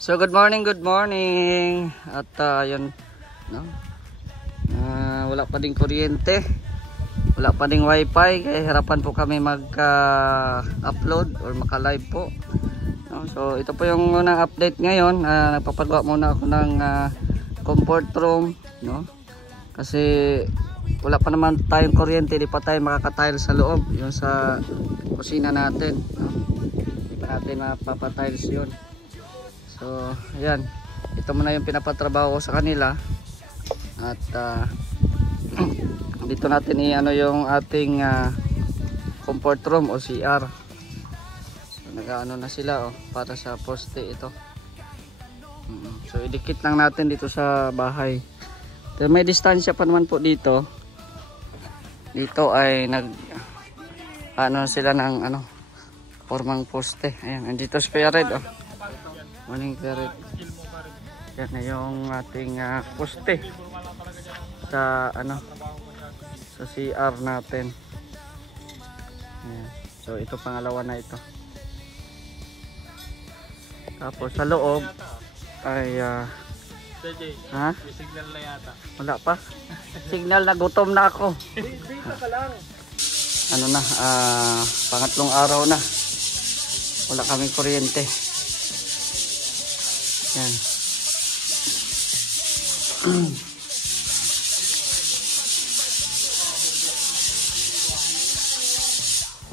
So good morning, good morning. At yun, no? Wala pa ding kuryente. Wala pa ding wifi. Kaya hirapan po kami mag-upload or maka-live po. No? So ito po yung unang update ngayon. Nagpapagawa muna ako ng comfort room. No? Kasi wala pa naman tayong kuryente. Di pa tayo makaka-tile sa loob. Yung sa kusina natin. No? Di pa natin mapapa-tiles yun. So, ayan. Ito muna yung pinapatrabaho ko sa kanila. At dito natin i-ano yung ating comfort room o CR. So, nag-ano na sila para sa poste ito. So, idikit lang natin dito sa bahay. So, may distansya pa naman po dito. Dito ay ano sila ng formang poste. Ayan, andito spare red Morning Claret. Yan na yung ating poste sa sa CR natin. Yan. So ito pangalawa na ito. Tapos sa loob ay may signal na yata. Wala pa. Signal na, gutom na ako. Pangatlong araw na. Wala kaming kuryente. Yan.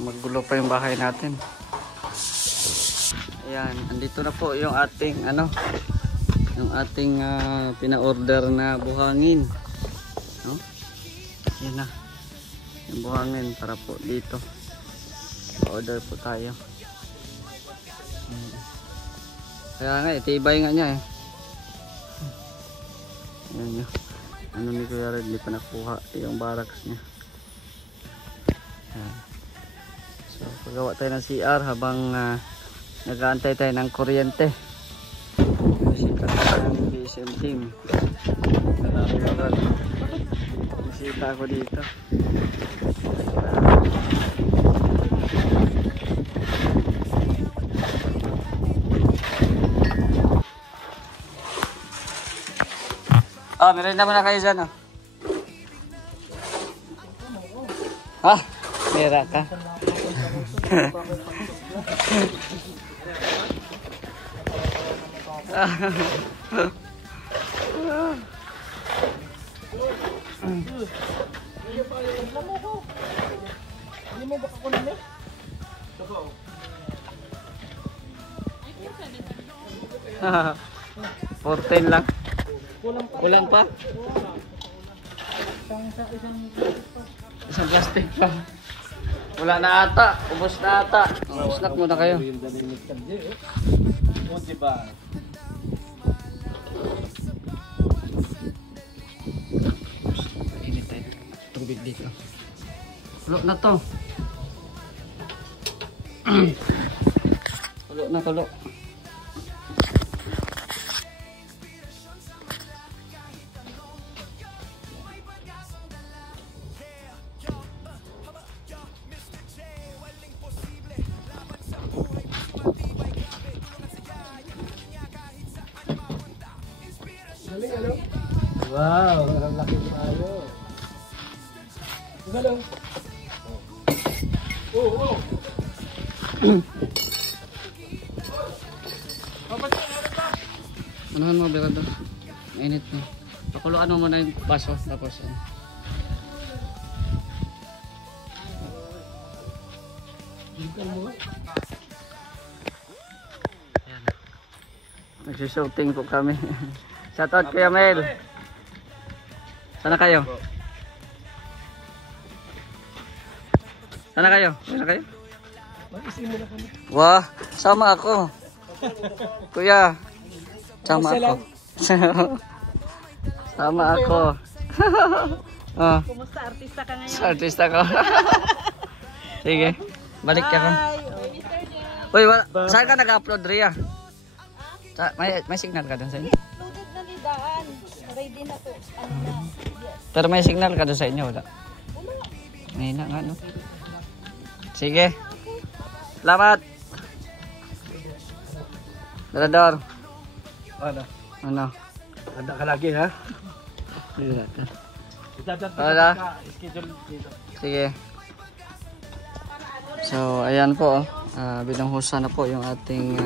Maggulo pa yung bahay natin. Ayan, andito na po yung ating yung ating pina-order na buhangin. No? Yan na. Yung buhangin para po dito. Pa-order po tayo. Kaya nga, tibay nga niya Ayan yun. Ni Kuya Red, di pa nakuha yung barracks niya. Ayan. So, pagawa tayo ng CR habang nag-aantay tayo ng kuryente. Bisita tayo ng BSM team. Bisita ako dito. Meron naman na kayo dyan, Mera ka. Hindi mo ba ako namin? 14 lang. Kulang pa? Isang plastic pa. Wala na ata. Ubos na ata. Snack muna kayo. O diba? Init tayo. Tubig dito. Kulo na to. Kulo na, kulo. Wow, ang laki tayo. Hello. Oh. Unahan mo, Berado. Mainit na. Pakuluan mo muna yung baso. Tapos Ayan. Nagsushooting po kami. Shoutout Kuya Mel. Sana kayo? Sana kayo? Mag-isimula kami. Wah, sama ako. Kuya, sama ako. Sama ako. Kumusta artista ka ngayon? Artista ko. Sige, balik ako. Uy, saan ka nag-upload, Ria? May signal ka dun sa inyo? Loaded na lidaan. Ready na to. Pero may signal ka dun sa inyo, wala? May na nga, no? Sige. Salamat. Darador. Ano? Ano? Handa ka lagi ha? Wala. Schedule dito. Sige. So, ayan po. Binanghusan na po yung ating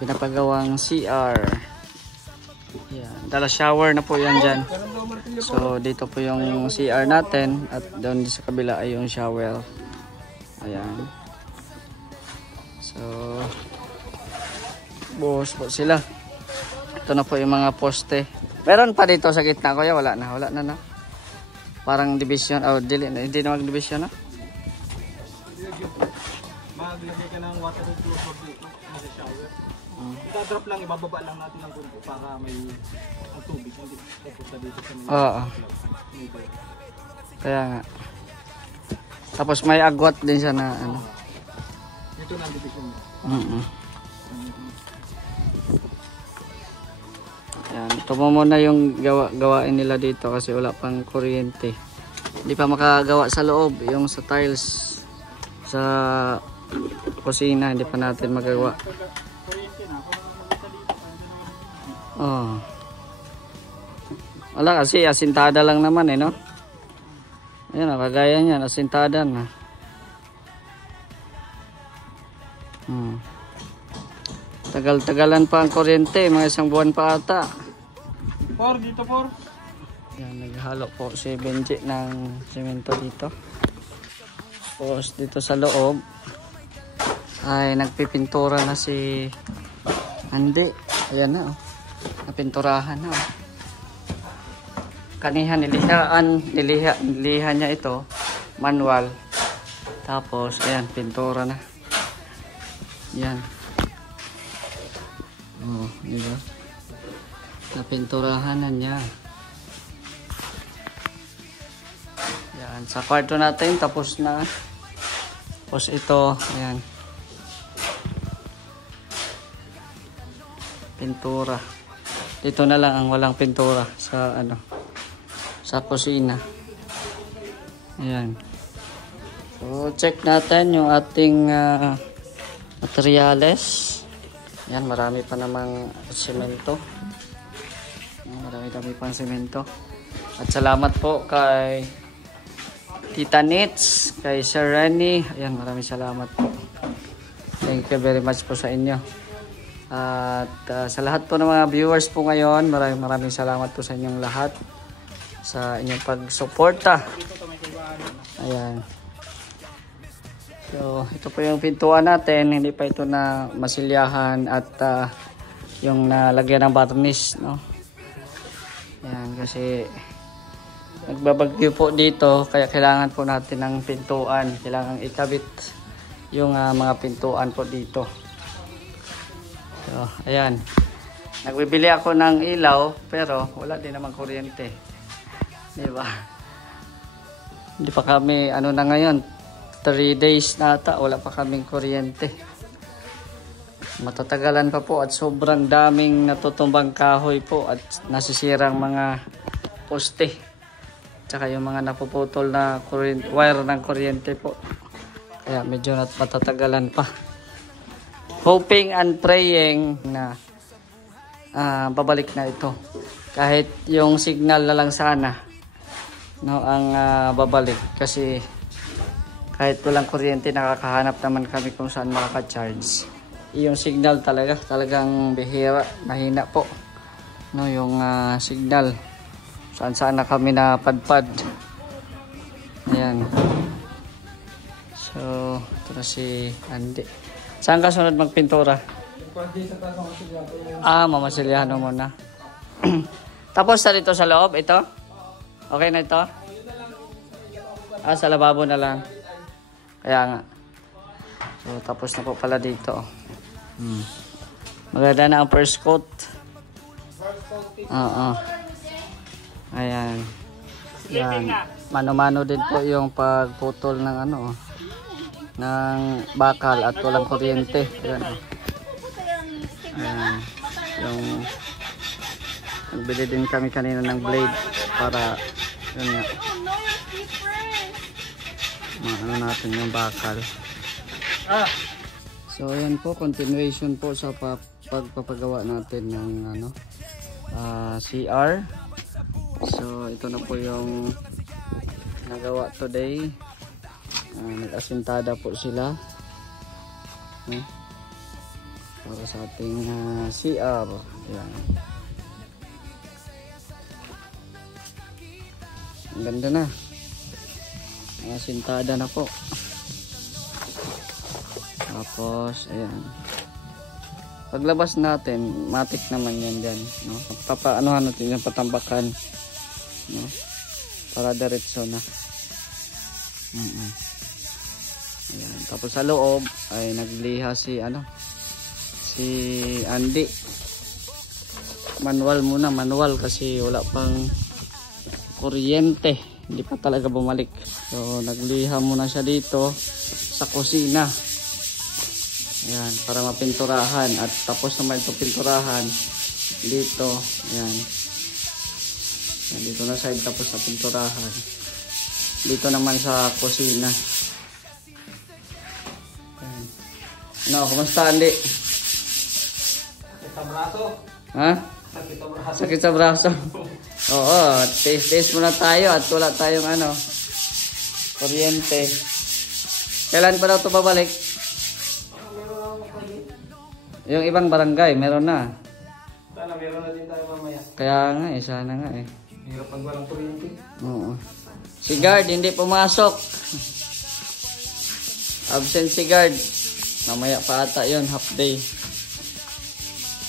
pinapagawang CR. Yan. Dala shower na po yan dyan. So, dito po yung CR natin. At doon sa kabila ay yung shower. Ayan. So, buhos po sila. Ito na po yung mga poste. Meron pa dito sa gitna, kuya. Wala na. Wala na. Parang division. Oh, hindi na mag-division na. Maglagay ka ng water recloser dito. Mag-shower. Idadrop lang, ibababa lang natin ng kunti para may ang tubig. Hindi pupunta dito sa mga. Oo. Kaya nga. Tapos may agwat din siya na ano. Ito na ang division mo. Yan, ito mo muna yung gawain nila dito kasi wala pang kuryente. Hindi pa makagawa sa loob, yung sa tiles sa kusina hindi pa natin magagawa. Oh. Wala kasi asintada lang naman no. Ayan, kagaya niyan, asintada na. Tagal-tagalan pa ang kuryente, mga isang buwan pa ata. Dito 4. Yan, naghalo po si Benji ng semento dito. Tapos dito sa loob ay nagpipintura na si Andy. Ayan na napinturahan na Kanihan niliha niya ito manual. Tapos ayan, pintura na. Yan. Oh, diba? Napinturahan na niya. Yan, sa kwarto natin tapos na. Tapos ito, ayan. Pintura. Dito na lang ang walang pintura sa ano, sa kusina. Ayan. So, check natin yung ating materyales. Ayan, marami pa namang semento. Marami pang semento. At salamat po kay Tita Nits, kay Sir Renny. Ayan, maraming salamat po. Thank you very much po sa inyo. At sa lahat po ng mga viewers po ngayon, maraming salamat po sa inyong lahat sa inyong pagsuporta. Ayan. So, ito po yung pintuan natin. Hindi pa ito na masilyahan at yung nalagyan ng varnish, no? Ayan, kasi nagbabagyo po dito, kaya kailangan po natin ng pintuan. Kailangan ikabit yung mga pintuan po dito. So, ayan. Nagbibili ako ng ilaw, pero wala din naman kuryente. Diba? Hindi pa kami, ano na ngayon, 3 days na ata, wala pa kaming kuryente. Matatagalan pa po at sobrang daming natutumbang kahoy po at nasisirang mga poste. Tsaka yung mga napuputol na wire ng kuryente po. Kaya medyo matatagalan pa. Hoping and praying na babalik na ito. Kahit yung signal na lang sana, no, ang babalik. Kasi kahit walang kuryente, nakakahanap naman kami kung saan makaka-charge. Yung signal talagang bihira, mahina po. No, yung signal. Saan na kami napadpad. Ayan. So, ito na si Andy. Saan ka sunod magpintura? Mamasilyahan mo muna. Tapos na dito sa loob, ito? Okay na ito? Sa lababo na lang. Kaya nga. So, tapos na po pala dito. Maganda na ang first coat. Ayan. Yan. Mano-mano din po yung pagputol ng ano, ng bakal at walang kuryente. Ayan. Ayan. Yung nagbili din kami kanina ng blade para yun nga. Ano natin yung bakal. So ayan po, continuation po sa pagpapagawa natin ng ano, CR. So ito na po yung nagawa today. Nag-asintada po sila para sa ating CR. Ayan. Ang ganda na. Asintada na po. Tapos ayan, paglabas natin matik naman yan dyan, no? Papaanohan natin yung patambakan, no? Para diretso na. Ayan. Tapos sa loob ay nagliha si Andy. Manual muna, manual kasi wala pang kuryente, hindi pa talaga bumalik. So nagliha muna siya dito sa kusina. Ayan, para mapinturahan. At tapos naman ito pinturahan dito. Ayan. Ayan, dito na side tapos sa pinturahan. Dito naman sa kusina. Ayan. Ano, kumusta Andy? Sakit sa braso. Ha? Sakit sa braso. Sakit sa braso. Oo, taste muna tayo at wala tayong kuryente. Kailan pa daw ito babalik? Yung ibang barangay, meron na. Sana meron na din tayo mamaya. Kaya nga sana nga Hirap pag walang kuryente. Oo. Si guard, hindi pumasok. Absent si guard. Mamaya pa ata yun, half day.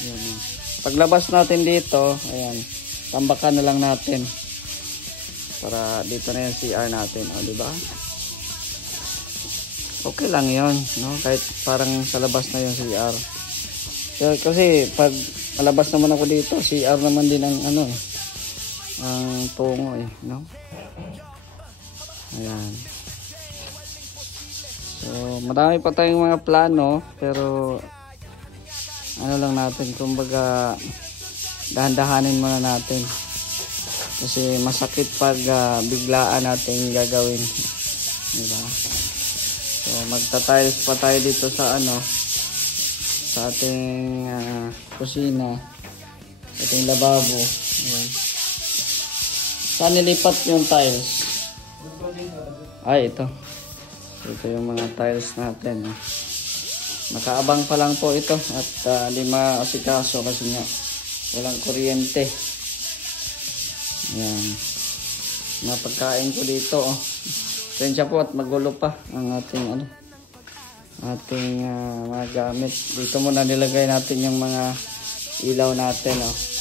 Ayan. Paglabas natin dito, ayan, tambakan na lang natin. Para dito na yung CR natin, o diba? Okay lang yun, no? Kahit parang sa labas na yung CR. Kasi pag malabas naman ako dito, CR naman din ang ang tungo no? Ayan. So marami pa tayong mga plano, pero lang natin, kumbaga dahan-dahanin muna natin. Kasi masakit pag biglaan natin gagawin. Diba? So magta-tiles pa tayo dito sa sa ating kusina, ating lababo. Ayan. Saan nilipat yung tiles? Ay, ito yung mga tiles natin. Nakaabang pa lang po ito at lima asikaso kasi nga walang kuryente. Ayan, mapagkain ko dito. Sensya po at magulo pa ang ating ating mga gamit. Dito muna nilagay natin yung mga ilaw natin. Kasi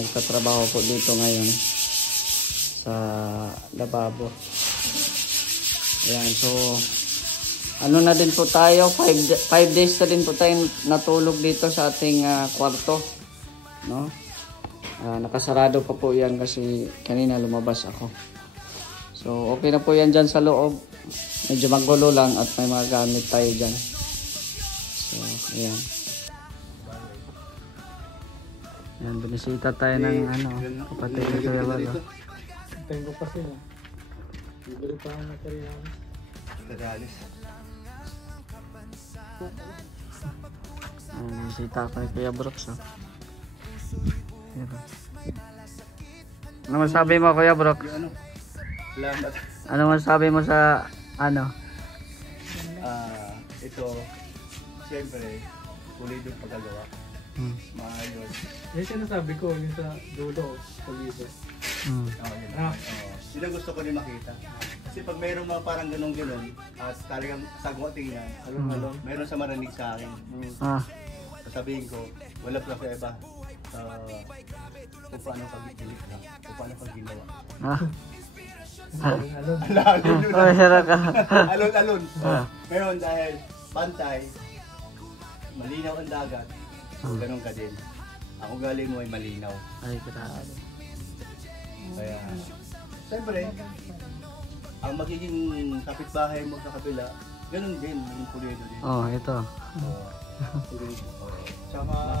nagtatrabaho po dito ngayon sa lababo. Ayan, so na din po tayo, 5 days na din po tayo natulog dito sa ating kwarto, no? Nakasarado pa po yan kasi kanina lumabas ako. So okay na po yan dyan sa loob. Medyo magulo lang at may mga gamit tayo dyan. So ayan. Ayan, binisita tayo ng kapatid na Kuya Bal. Tengo pa sila. Bibili pa ang material. Nagalis. Binisita ako kay Kuya Brooks. Ayan. Ano masabi mo Kuya Brooks? Salamat. Ano masabi mo sa Ito, siyempre, pulido pagkagawa. Maayos. Yung sinasabi ko, yung sa dulo, pulido. Yun ang gusto ko din makita. Kasi pag mayroong mga parang ganun-ganon, at talagang sagwa tingnan, mayroon sa marinig sa akin. Sasabihin ko, wala pa sa iba. Kung paano pag-ipilit na, kung paano pag-ginawa. Alon-alon. Ngayon dahil pantay, malinaw ang dagat, so ganun ka din. Ako galing mo ay malinaw. Ay, grabe. Kaya, siyempre, ang magiging kapitbahay mo sa kabila, ganun din, yung pulido din. Ito. Pulido. Tsaka,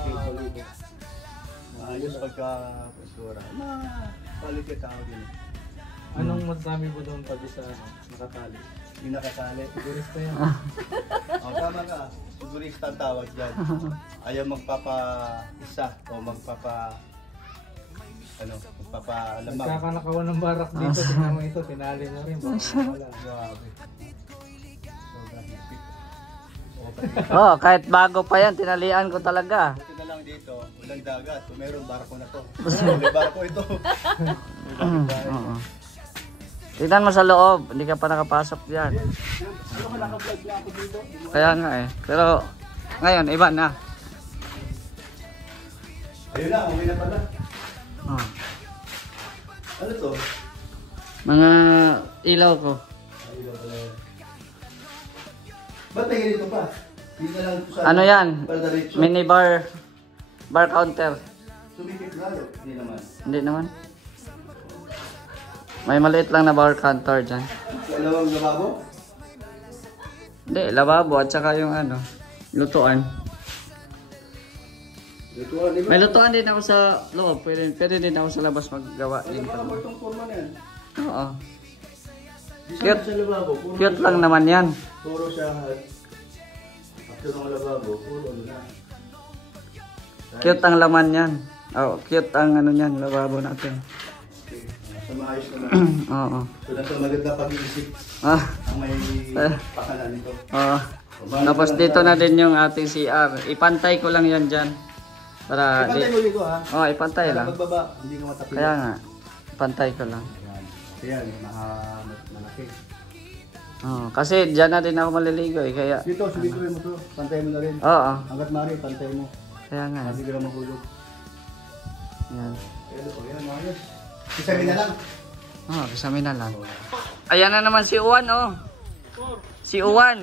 maayos pagka-postura. Quality tao din. Anong masasabi mo doon pag sa nakatali? Yung nakasali. Sigurista yan. Oh, tama ka. Sigurista ang tawag dyan. Ayaw magpapa-isa o magpapa-alamang. Nagkakanakawan ng barak dito. Tingnan mo ito, tinali mo rin. Wala. Grabe. Sobrang hipit. Oh, kahit bago pa yan, tinalian ko talaga. Buti na lang dito, walang dagat. Kung meron, barko na to. May barko ito. May bahay. Oo. Tignan mo sa loob, hindi ka pa nakapasok diyan. Ano ka naka-vlog na ako dito? Kaya nga eh. Pero ngayon, iba na. Ayun na, okay na pala. Oh. Ano to? Mga ilaw ko. Ayun pala. Ba't may ganito pa? Dito na lang ito sa... Ano yan? Paldaritso. Mini bar counter. Sumikip lalo. Hindi naman. Hindi naman. May maliit lang na bar counter dyan. Dalawang lababo? Hindi, lababo at saka yung ano, lutuan. Lutuan, di ba? May lutuan din ako sa loob. Pwede din ako sa labas maggawa Ano din. ba ang itong forma na yan? Oo. Di Cute. sa lababo. Cute lang naman yan. Puro siya. After ng lababo, puro ano na. Cute ang laman yan. Oh, cute ang ano yan, lababo natin. Okay. Nasa maayos naman. Oo. So nasa maganda pag-iisip Ah, ang may pakanan nito. oo. Tapos dito na din yung ating CR. Ipantay ko lang yan dyan. Para Ipantay mo dito ha. Oh, ipantay lang. Pagbaba, hindi ka matapil. Kaya nga, ipantay ko lang. Ayan, malaki. Oh, kasi dyan na din ako maliligo eh, kaya. Dito, subituin mo to. Pantay mo na rin. Oo, Hanggat mari, pantay mo. kaya nga. Hindi ka na mahulog. Yan. Ayan po, ayan, maayos. Isabi na lang. Oh, kasama na lang. Ayan na naman si Uwan, oh. Si Uwan.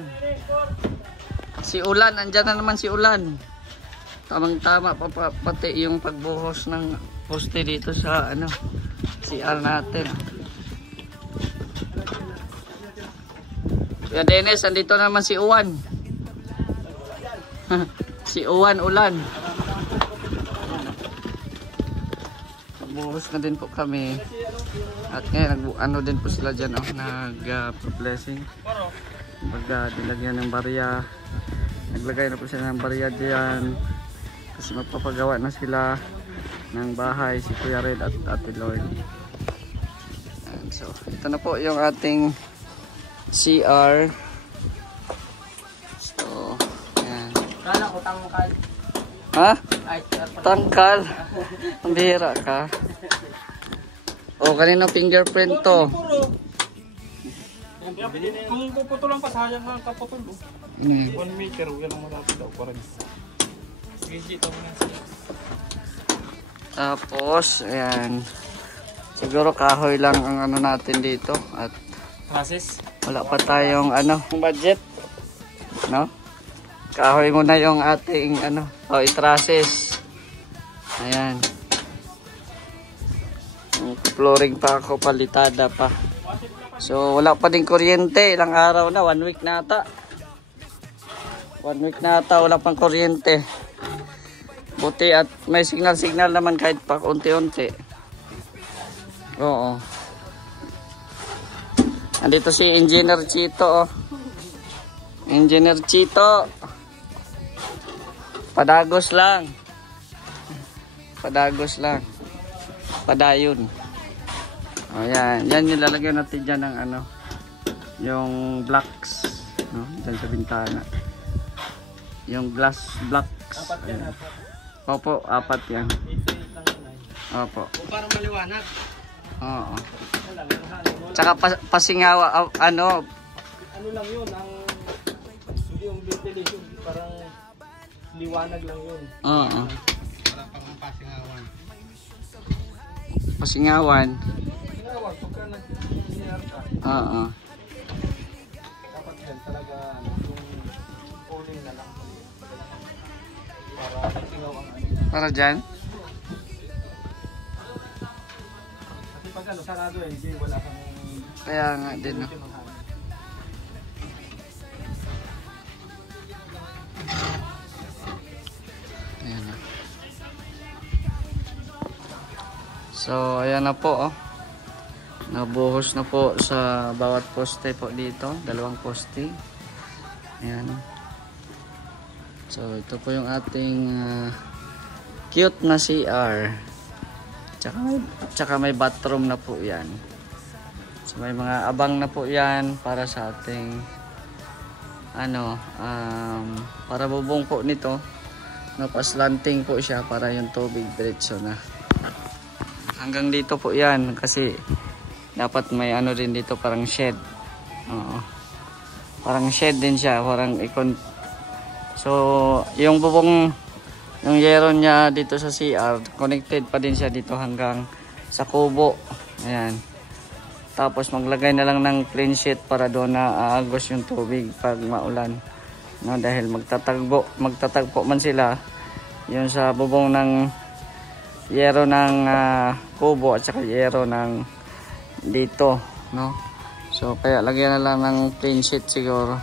Si Ulan, andyan na naman si Ulan. Tamang-tama pati yung pagbuhos ng poste dito sa ano, CR natin. Kuya Dennis, andito na naman si Uwan. Si Uwan Ulan. Pagbuhos na din po kami. At ngayon, ano din po sila dyan, oh, nag-blessing. Dilagyan ng barya. Naglagay na po sila ng barya dyan. Kasi magpapagawa na sila ng bahay, si Kuya Red at Ate Lord. And so, ito na po yung ating CR. So, ayan. Kala ko tangkal. Ha? Tangkal. Ang bihira ka. O, kanino fingerprint to? Kung puputulan pa, sayang nga kaputol. 1 meter, yan ang malapit daw. Parang gigi ito na siya. Tapos, ayan. Siguro kahoy lang ang ano natin dito. At Process? wala pa tayong ano, budget. No? Kahoy muna yung ating ano, itrases. Ayan. Flooring pa ako, palitada pa. So, wala pa din kuryente. Ilang araw na, 1 week na ata. 1 week na ata, wala pang kuryente. Buti at may signal naman kahit pa unti-unti. Oo. Andito si Engineer Chito, oh. Engineer Chito. Padagos lang. Padagos lang. Padayon. O yan. Yan yung lalagyan natin dyan ng ano. Yung blocks. No? Dyan sa bintana. Yung glass blocks. Ayan. Opo, 4 yan. Opo. Parang maliwanag. Oo. Tsaka pasingawa, ano. Ano lang yun, yung ventilation, parang liwanag lang yun. Oo. Wala pang pasingawan. Pasingawan. Pasingawan, pagka nag-engineer ka, Oo. dapat yan talaga yung pulling na lang. Para pasingaw ang ano. Para dyan. Kasi pag ano, sarado eh, hindi wala kang Kaya nga din, no. Ayan na. So, ayan na po, oh. Nabuhos na po sa bawat poste po dito. 2 poste. Ayan. So ito po yung ating cute na CR. Tsaka may bathroom na po yan. So may mga abang na po yan para sa ating para bubong po nito. Napaslanting po siya para yung tubig diretso na. Hanggang dito po yan kasi dapat may ano din dito parang shed. Oo. Parang shed din siya, parang so yung bubong yung yero niya dito sa CR, connected pa din siya dito hanggang sa kubo. Ayan. Tapos maglagay na lang ng clean sheet para doon na aagos yung tubig pag maulan. No, dahil magtatagpo man sila yun sa bubong ng yero ng kubo at saka yero ng dito, no? So kaya lagyan na lang ng clean sheet siguro.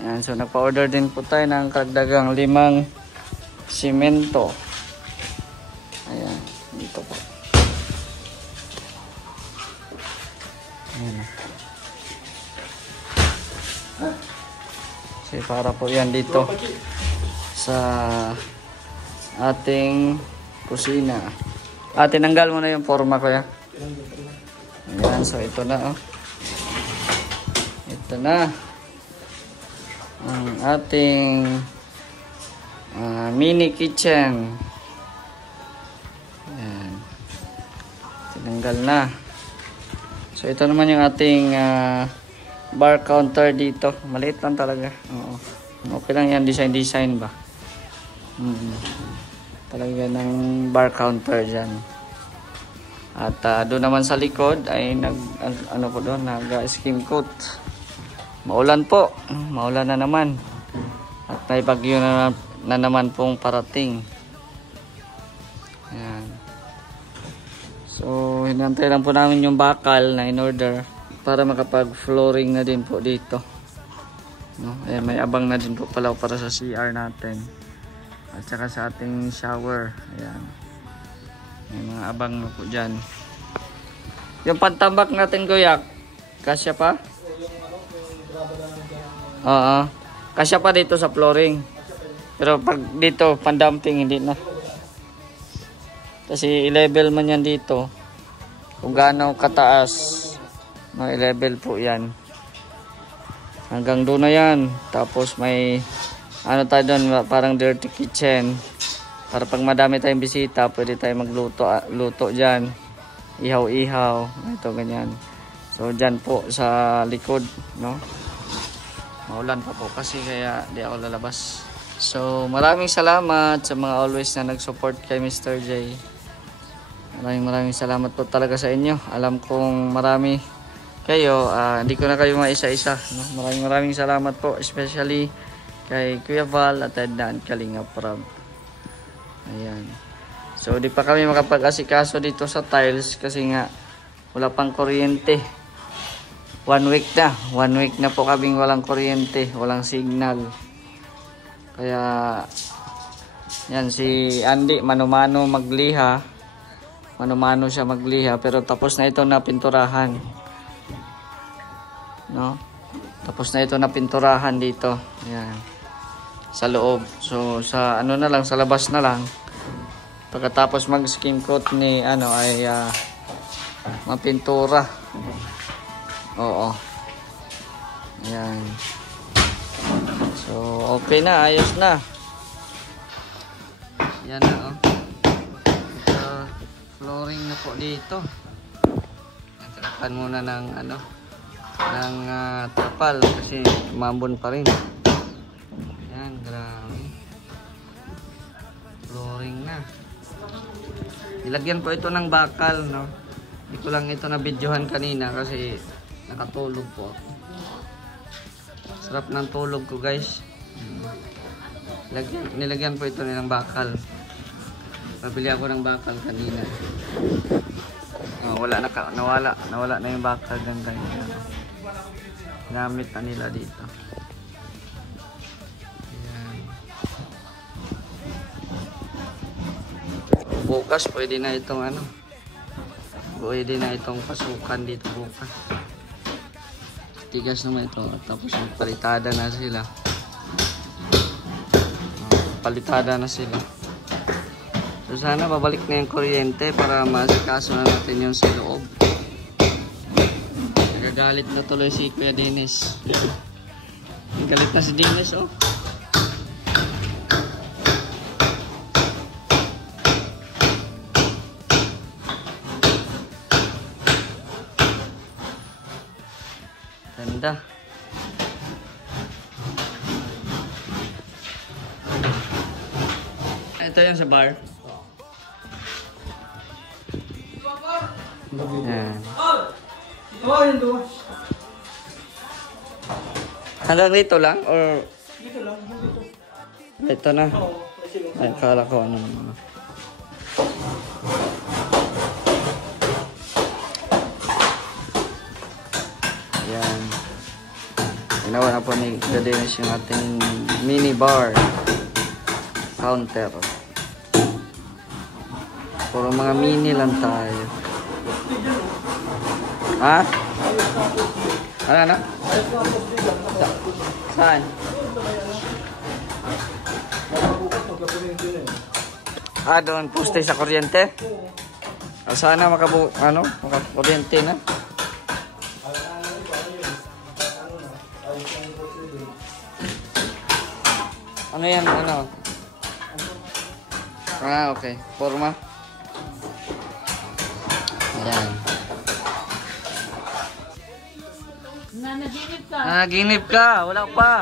Yan, so nagpa-order din po tayo ng karagdagang 5 simento. Ayan, dito po. Ayan. Kasi para po yan dito sa ating kusina. Tinanggal mo na yung forma ko ya. Ayan, so ito na oh. Ito na ang ating mini kitchen. Ayan. Tinanggal na. So ito naman yung ating bar counter dito. Maliit lang talaga. Oo. Okay lang yan, design ba? Talaga ng bar counter dyan. At doon naman sa likod ay nag-skim coat. Maulan po. Maulan na naman. At may bagyo na naman pong parating. Ayan. So hinantay lang po namin yung bakal na in order para makapag-flooring na din po dito. No? Ayan, may abang na din po pala para sa CR natin. At saka sa ating shower. Ayan. May mga abang na po dyan. Yung pantambak natin, Kuya, kasya pa? Oo. Kasya pa dito sa flooring. Pero pag dito, pandamping, hindi na. Kasi i-level man yan dito. Kung gaano kataas, no, i-level po yan. Hanggang doon na yan. Tapos may tayo doon, parang dirty kitchen. Para pag madami tayong bisita, pwede tayo magluto dyan. Ihaw-ihaw. Ito, ganyan. So, dyan po sa likod, no? Maulan pa po kasi kaya di ako lalabas. So, maraming salamat sa mga always na nag-support kay Mr. J. Maraming salamat po talaga sa inyo. Alam kong marami kayo, hindi ko na kayo maisa-isa, no? Maraming salamat po, especially kay Kuya Val at Edna and Kalinga Prab. Ayan. So di pa kami makapag-asikaso dito sa tiles kasi nga wala pang kuryente. 1 week na po kaming walang kuryente, walang signal. Kaya yan, si Andy mano-mano siya magliha, pero tapos na ito na pinturahan, no? Tapos na ito na pinturahan dito. Ayan. Sa loob. So sa na lang, sa labas na lang. Pagkatapos mag-skim coat ni ay mapintura. Oo. Ayan. So okay na, ayos na. Yan na oh. Flooring na po dito. Tapan muna ng ng tapal kasi mambon pa rin. Yan, grabe. Flooring na. Ilagyan po ito ng bakal, no? Hindi ko lang ito na videohan kanina kasi nakatulog po. Sarap ng tulog ko, guys. Nilagyan po ito ng bakal. Pabili ako ng bakal kanina. Nawala na yung bakal dyan, guys. Gamit na nila dito. Ayan. Bukas pwede na itong pwede na itong pasukan dito bukas. Tigas naman ito. Tapos palitada na sila. Palitada na sila. So sana babalik na yung kuryente para masikaso na natin yung sa loob. Nagagalit na tuloy si Kuya Dennis. Galit na si Dennis, oh. Ganda. Ito yung sa bar. Yan. Hanggang dito lang or Dito lang, dito. ito na? Oo, kasi yung Ay, kala ko ano naman. Yan. Ginawa na po ni Dennis yung ating mini bar counter. Puro mga mini lang tayo. Ha? Ano na? Saan? Ah, doon poste sa kuryente? Ah, sana makakuryente na. Ano yan? Ano? Ah, okay. Forma. Ayan. Nanaginip ka. Nanaginip ka. Wala pa.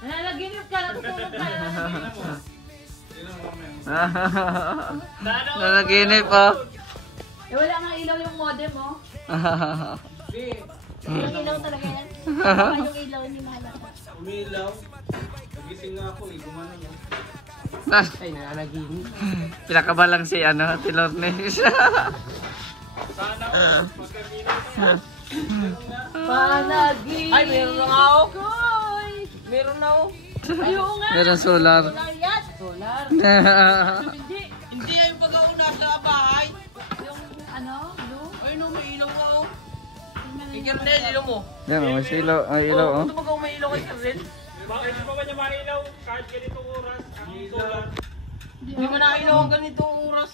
Nanaginip ka. Natutulog ka. Nanaginip pa. Eh, wala nga ilaw yung modem, oh. Yung ilaw talaga yan. Yung ilaw ni Mala. umilaw. Nagising nga ako eh, gumana mo. Ay, nanaginip. Pinakabalang si Tilornes. Sana pagkaginip. Panaginip. Ay, meron na nga ako. Koy. Meron na ako. Ayaw nga. Meron solar. Solar yan. Solar. Hindi. Hindi yung pag ako nasa bahay. Yung blue. Ay, no, may ilaw nga ako. Tingnan na Ikaw na ilaw mo. Yan, may ilaw. May ilaw, oh. Ito mag may ilaw kay Karen. Bakit di pa ba niya mailaw kahit ganitong oras? Ang solar. Hindi mo na ilaw ang ganitong oras.